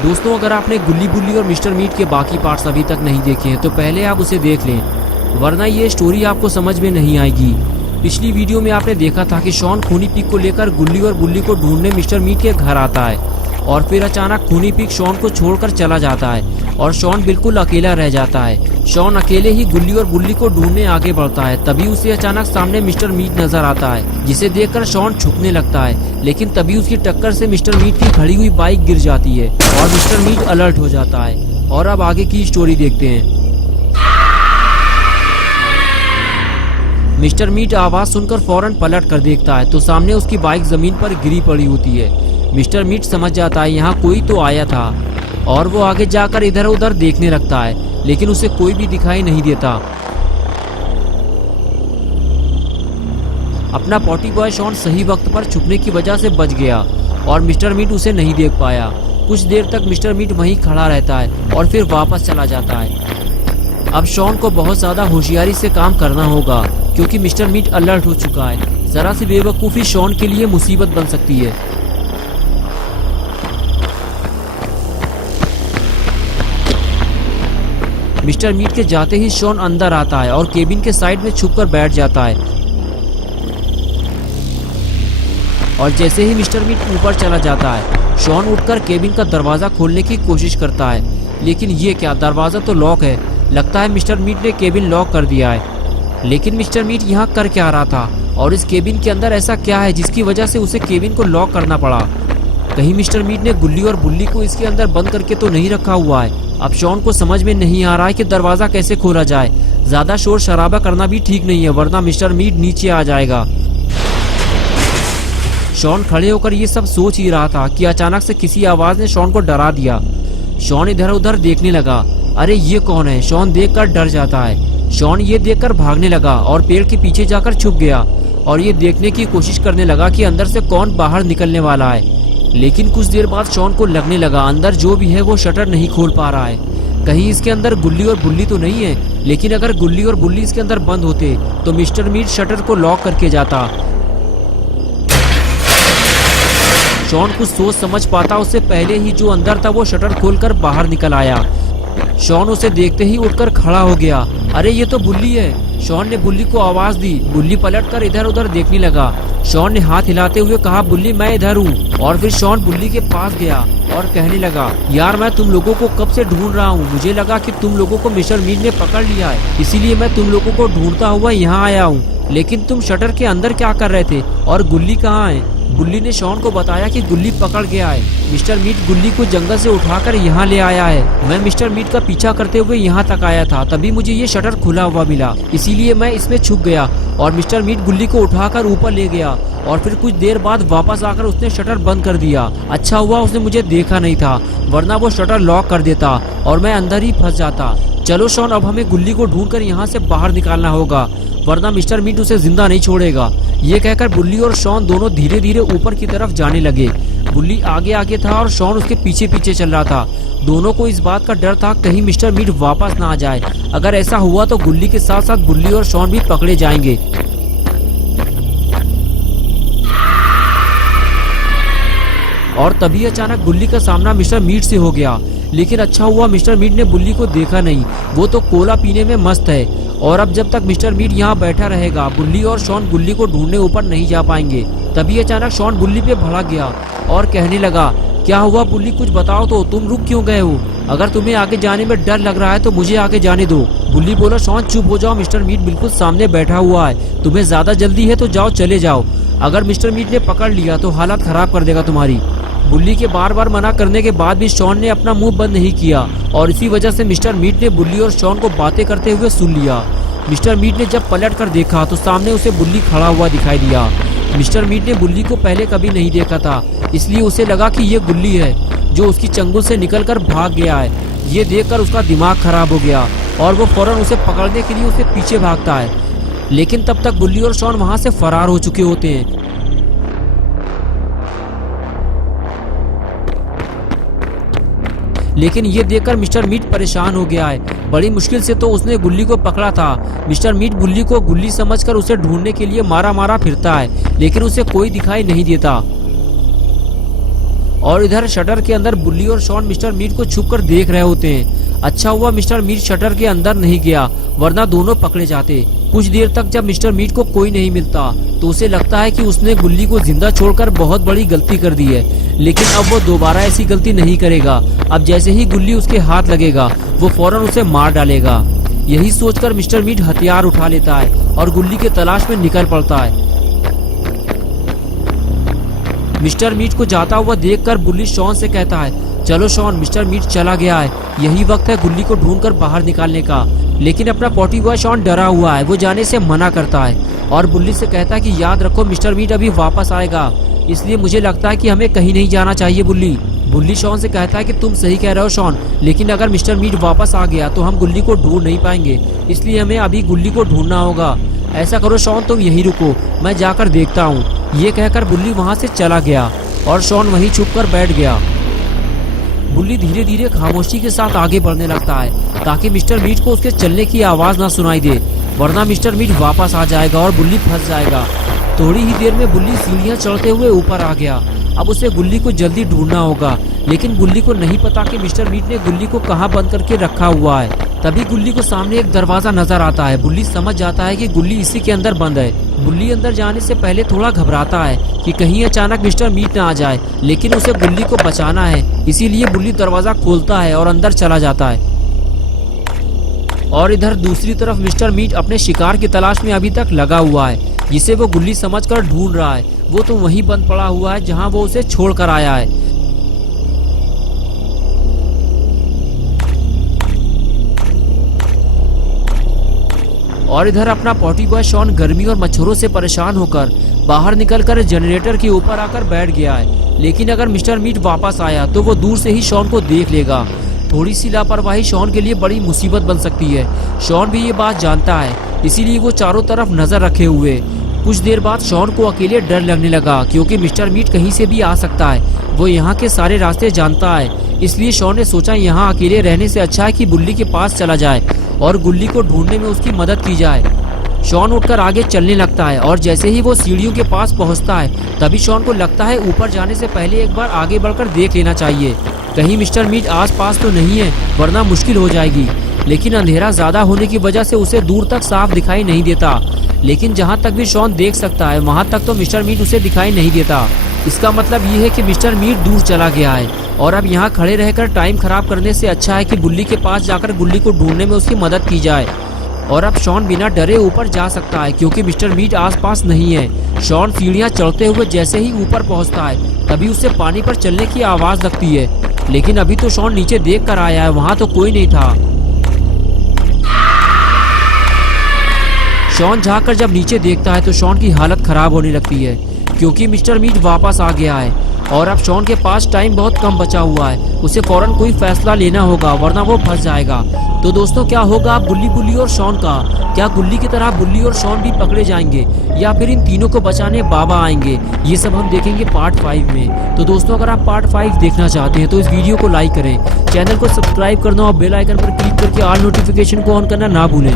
दोस्तों, अगर आपने गुल्ली बुल्ली और मिस्टर मीट के बाकी पार्ट्स अभी तक नहीं देखे हैं तो पहले आप उसे देख लें, वरना ये स्टोरी आपको समझ में नहीं आएगी। पिछली वीडियो में आपने देखा था कि शॉन खूनी पिग को लेकर गुल्ली और बुल्ली को ढूंढने मिस्टर मीट के घर आता है और फिर अचानक खूनी पिग शॉन को छोड़कर चला जाता है और शॉन बिल्कुल अकेला रह जाता है। शॉन अकेले ही गुल्ली और बुल्ली को ढूंढने आगे बढ़ता है। तभी उसे अचानक सामने मिस्टर मीट नजर आता है, जिसे देखकर शॉन छुपने लगता है, लेकिन तभी उसकी टक्कर से मिस्टर मीट की खड़ी हुई बाइक गिर जाती है और मिस्टर मीट अलर्ट हो जाता है। और अब आगे की स्टोरी देखते हैं। मिस्टर मीट आवाज सुनकर फौरन पलट कर देखता है तो सामने उसकी बाइक जमीन पर गिरी पड़ी होती है। मिस्टर मीट समझ जाता है यहाँ कोई तो आया था और वो आगे जाकर इधर उधर देखने लगता है, लेकिन उसे कोई भी दिखाई नहीं देता। अपना पॉटी बॉय शॉन सही वक्त पर छुपने की वजह से बच गया और मिस्टर मीट उसे नहीं देख पाया। कुछ देर तक मिस्टर मीट वहीं खड़ा रहता है और फिर वापस चला जाता है। अब शॉन को बहुत ज्यादा होशियारी से काम करना होगा क्योंकि मिस्टर मीट अलर्ट हो चुका है। जरा सी बेवकूफी शॉन के लिए मुसीबत बन सकती है। मिस्टर मीट के जाते ही शॉन अंदर आता है और केबिन के साइड में छुपकर बैठ जाता है। और जैसे ही मिस्टर मीट ऊपर चला जाता है, शॉन उठकर केबिन का दरवाजा खोलने की कोशिश करता है, लेकिन ये क्या, दरवाजा तो लॉक है। लगता है मिस्टर मीट ने केबिन लॉक कर दिया है। लेकिन मिस्टर मीट यहाँ कर क्या रहा था और इस केबिन के अंदर ऐसा क्या है जिसकी वजह से उसे केबिन को लॉक करना पड़ा? कहीं मिस्टर मीट ने गुल्ली और बुल्ली को इसके अंदर बंद करके तो नहीं रखा हुआ है? अब शॉन को समझ में नहीं आ रहा है कि दरवाजा कैसे खोला जाए। ज्यादा शोर शराबा करना भी ठीक नहीं है, वरना मिस्टर मीट नीचे आ जाएगा। शॉन खड़े होकर ये सब सोच ही रहा था कि अचानक से किसी आवाज ने शॉन को डरा दिया। शॉन इधर उधर देखने लगा। अरे ये कौन है? शॉन देखकर डर जाता है। शॉन ये देखकर भागने लगा और पेड़ के पीछे जाकर छुप गया और ये देखने की कोशिश करने लगा कि अंदर से कौन बाहर निकलने वाला है। लेकिन कुछ देर बाद शॉन को लगने लगा अंदर जो भी है वो शटर नहीं खोल पा रहा है। कहीं इसके अंदर गुल्ली और बुल्ली तो नहीं है? लेकिन अगर गुल्ली और बुल्ली इसके अंदर बंद होते तो मिस्टर मीट शटर को लॉक करके जाता। शॉन कुछ सोच समझ पाता उससे पहले ही जो अंदर था वो शटर खोलकर बाहर निकल आया। शॉन उसे देखते ही उठकर खड़ा हो गया। अरे ये तो बुल्ली है। शॉन ने बुल्ली को आवाज दी। बुल्ली पलटकर इधर उधर देखने लगा। शॉन ने हाथ हिलाते हुए कहा, बुल्ली मैं इधर हूँ। और फिर शॉन बुल्ली के पास गया और कहने लगा, यार मैं तुम लोगों को कब से ढूंढ रहा हूँ। मुझे लगा कि तुम लोगों को मिस्टर मीट ने पकड़ लिया है, इसीलिए मैं तुम लोगों को ढूंढता हुआ यहाँ आया हूँ। लेकिन तुम शटर के अंदर क्या कर रहे थे और गुल्ली कहाँ है? बुल्ली ने शॉन को बताया कि गुल्ली पकड़ गया है। मिस्टर मीट गुल्ली को जंगल से उठाकर यहाँ ले आया है। मैं मिस्टर मीट का पीछा करते हुए यहाँ तक आया था, तभी मुझे ये शटर खुला हुआ मिला, इसीलिए मैं इसमें छुप गया और मिस्टर मीट गुल्ली को उठाकर ऊपर ले गया और फिर कुछ देर बाद वापस आकर उसने शटर बंद कर दिया। अच्छा हुआ उसने मुझे देखा नहीं था, वरना वो शटर लॉक कर देता और मैं अंदर ही फंस जाता। चलो शॉन, अब हमें गुल्ली को ढूंढकर यहाँ से बाहर निकालना होगा, वरना मिस्टर मीट उसे जिंदा नहीं छोड़ेगा। ये कहकर बुल्ली और शॉन दोनों धीरे धीरे ऊपर की तरफ जाने लगे। बुल्ली आगे आगे था और शॉन उसके पीछे पीछे चल रहा था। दोनों को इस बात का डर था कहीं मिस्टर मीट वापस ना आ जाए। अगर ऐसा हुआ तो गुल्ली के साथ साथ बुल्ली और शॉन भी पकड़े जाएंगे। और तभी अचानक बुल्ली का सामना मिस्टर मीट से हो गया। लेकिन अच्छा हुआ मिस्टर मीट ने बुल्ली को देखा नहीं, वो तो कोला पीने में मस्त है। और अब जब तक मिस्टर मीट यहाँ बैठा रहेगा, बुल्ली और शॉन गुल्ली को ढूंढने ऊपर नहीं जा पाएंगे। तभी अचानक शॉन बुल्ली पे भड़क गया और कहने लगा, क्या हुआ बुल्ली, कुछ बताओ तो, तुम रुक क्यों गए हो? अगर तुम्हें आगे जाने में डर लग रहा है तो मुझे आगे जाने दो। बुल्ली बोला, शॉन चुप हो जाओ, मिस्टर मीट बिल्कुल सामने बैठा हुआ है, तुम्हें ज्यादा जल्दी है तो जाओ, चले जाओ। अगर मिस्टर मीट ने पकड़ लिया तो हालत खराब कर देगा तुम्हारी। बुल्ली के बार बार मना करने के बाद भी शॉन ने अपना मुंह बंद नहीं किया और इसी वजह से मिस्टर मीट ने बुल्ली और शॉन को बातें करते हुए सुन लिया। मिस्टर मीट ने जब पलट कर देखा तो सामने उसे बुल्ली खड़ा हुआ दिखाई दिया। मिस्टर मीट ने बुल्ली को पहले कभी नहीं देखा था, इसलिए उसे लगा कि ये गुल्ली है जो उसकी चंगुल से निकलकर भाग गया है। ये देखकर उसका दिमाग खराब हो गया और वो फौरन उसे पकड़ने के लिए उसके पीछे भागता है। लेकिन तब तक बुल्ली और शॉन वहां से फरार हो चुके होते हैं। लेकिन ये देखकर मिस्टर मीट परेशान हो गया है। बड़ी मुश्किल से तो उसने गुल्ली को पकड़ा था। मिस्टर मीट गुल्ली को गुल्ली समझकर उसे ढूंढने के लिए मारा मारा फिरता है, लेकिन उसे कोई दिखाई नहीं देता। और इधर शटर के अंदर बुल्ली और शॉन मिस्टर मीट को छुप कर देख रहे होते हैं। अच्छा हुआ मिस्टर मीट शटर के अंदर नहीं गया, वरना दोनों पकड़े जाते। कुछ देर तक जब मिस्टर मीट को कोई नहीं मिलता तो उसे लगता है कि उसने गुल्ली को जिंदा छोड़कर बहुत बड़ी गलती कर दी है, लेकिन अब वो दोबारा ऐसी गलती नहीं करेगा। अब जैसे ही गुल्ली उसके हाथ लगेगा वो फौरन उसे मार डालेगा। यही सोचकर मिस्टर मीट हथियार उठा लेता है और गुल्ली के तलाश में निकल पड़ता है। मिस्टर मीट को जाता हुआ देखकर बुल्ली शॉन से कहता है, चलो शॉन, मिस्टर मीट चला गया है, यही वक्त है गुल्ली को ढूंढकर बाहर निकालने का। लेकिन अपना पॉटी बॉय शॉन डरा हुआ है, वो जाने से मना करता है और बुल्ली से कहता है कि याद रखो मिस्टर मीट अभी वापस आएगा, इसलिए मुझे लगता है कि हमें कहीं नहीं जाना चाहिए बुल्ली। बुल्ली शॉन से कहता है कि तुम सही कह रहे हो शॉन, लेकिन अगर मिस्टर मीट वापस आ गया तो हम गुल्ली को ढूंढ नहीं पाएंगे, इसलिए हमें अभी गुल्ली को ढूंढना होगा। ऐसा करो शॉन, तुम यहीं रुको, मैं जाकर देखता हूँ। ये कहकर बुल्ली वहाँ से चला गया और शॉन वहीं छुपकर बैठ गया। बुल्ली धीरे धीरे खामोशी के साथ आगे बढ़ने लगता है ताकि मिस्टर मीट को उसके चलने की आवाज ना सुनाई दे, वरना मिस्टर मीट वापस आ जाएगा और बुल्ली फंस जाएगा। थोड़ी ही देर में बुल्ली सीढ़ियाँ चढ़ते हुए ऊपर आ गया। अब उसे गुल्ली को जल्दी ढूंढना होगा, लेकिन गुल्ली को नहीं पता कि मिस्टर मीट ने गुल्ली को कहाँ बंद करके रखा हुआ है। तभी गुल्ली को सामने एक दरवाजा नजर आता है। बुल्ली समझ जाता है कि गुल्ली इसी के अंदर बंद है। बुल्ली अंदर जाने से पहले थोड़ा घबराता है कि कहीं अचानक मिस्टर मीट ना आ जाए, लेकिन उसे गुल्ली को बचाना है, इसीलिए बुल्ली दरवाजा खोलता है और अंदर चला जाता है। और इधर दूसरी तरफ मिस्टर मीट अपने शिकार की तलाश में अभी तक लगा हुआ है, जिसे वो गुल्ली समझकर ढूंढ रहा है। वो तो वहीं बंद पड़ा हुआ है जहां वो उसे छोड़कर आया है। और इधर अपना पॉटी बॉय शॉन गर्मी और मच्छरों से परेशान होकर बाहर निकलकर जनरेटर के ऊपर आकर बैठ गया है। लेकिन अगर मिस्टर मीट वापस आया तो वो दूर से ही शॉन को देख लेगा। थोड़ी सी लापरवाही शॉन के लिए बड़ी मुसीबत बन सकती है। शॉन भी ये बात जानता है, इसीलिए वो चारों तरफ नजर रखे हुए। कुछ देर बाद शॉन को अकेले डर लगने लगा, क्योंकि मिस्टर मीट कहीं से भी आ सकता है। वो यहाँ के सारे रास्ते जानता है, इसलिए शॉन ने सोचा यहाँ अकेले रहने से अच्छा है कि बुल्ली के पास चला जाए और गुल्ली को ढूंढने में उसकी मदद की जाए। शॉन उठकर आगे चलने लगता है और जैसे ही वो सीढ़ियों के पास पहुंचता है तभी शॉन को लगता है ऊपर जाने से पहले एक बार आगे बढ़कर देख लेना चाहिए, कहीं मिस्टर मीट आसपास तो नहीं है, वरना मुश्किल हो जाएगी। लेकिन अंधेरा ज्यादा होने की वजह से उसे दूर तक साफ दिखाई नहीं देता। लेकिन जहाँ तक भी शॉन देख सकता है वहाँ तक तो मिस्टर मीट उसे दिखाई नहीं देता। इसका मतलब ये है कि मिस्टर मीट दूर चला गया है और अब यहाँ खड़े रहकर टाइम खराब करने से अच्छा है कि बुल्ली के पास जाकर गुल्ली को ढूंढने में उसकी मदद की जाए। और अब शॉन बिना डरे ऊपर जा सकता है क्योंकि मिस्टर मीट आसपास नहीं है। शॉन सीढ़ियाँ चढ़ते हुए जैसे ही ऊपर पहुँचता है तभी उसे पानी पर चलने की आवाज लगती है, लेकिन अभी तो शॉन नीचे देख कर आया है, वहाँ तो कोई नहीं था। शॉन झाँककर जब नीचे देखता है तो शॉन की हालत खराब होने लगती है क्योंकि मिस्टर मीट वापस आ गया है और अब शॉन के पास टाइम बहुत कम बचा हुआ है। उसे फौरन कोई फैसला लेना होगा वरना वो फंस जाएगा। तो दोस्तों, क्या होगा बुल्ली और शॉन का? क्या गुल्ली की तरह बुल्ली और शॉन भी पकड़े जाएंगे या फिर इन तीनों को बचाने बाबा आएंगे? ये सब हम देखेंगे पार्ट 5 में। तो दोस्तों, अगर आप पार्ट 5 देखना चाहते हैं तो इस वीडियो को लाइक करें, चैनल को सब्सक्राइब करना और बेल आइकन पर क्लिक करके ऑल नोटिफिकेशन को ऑन करना ना भूलें।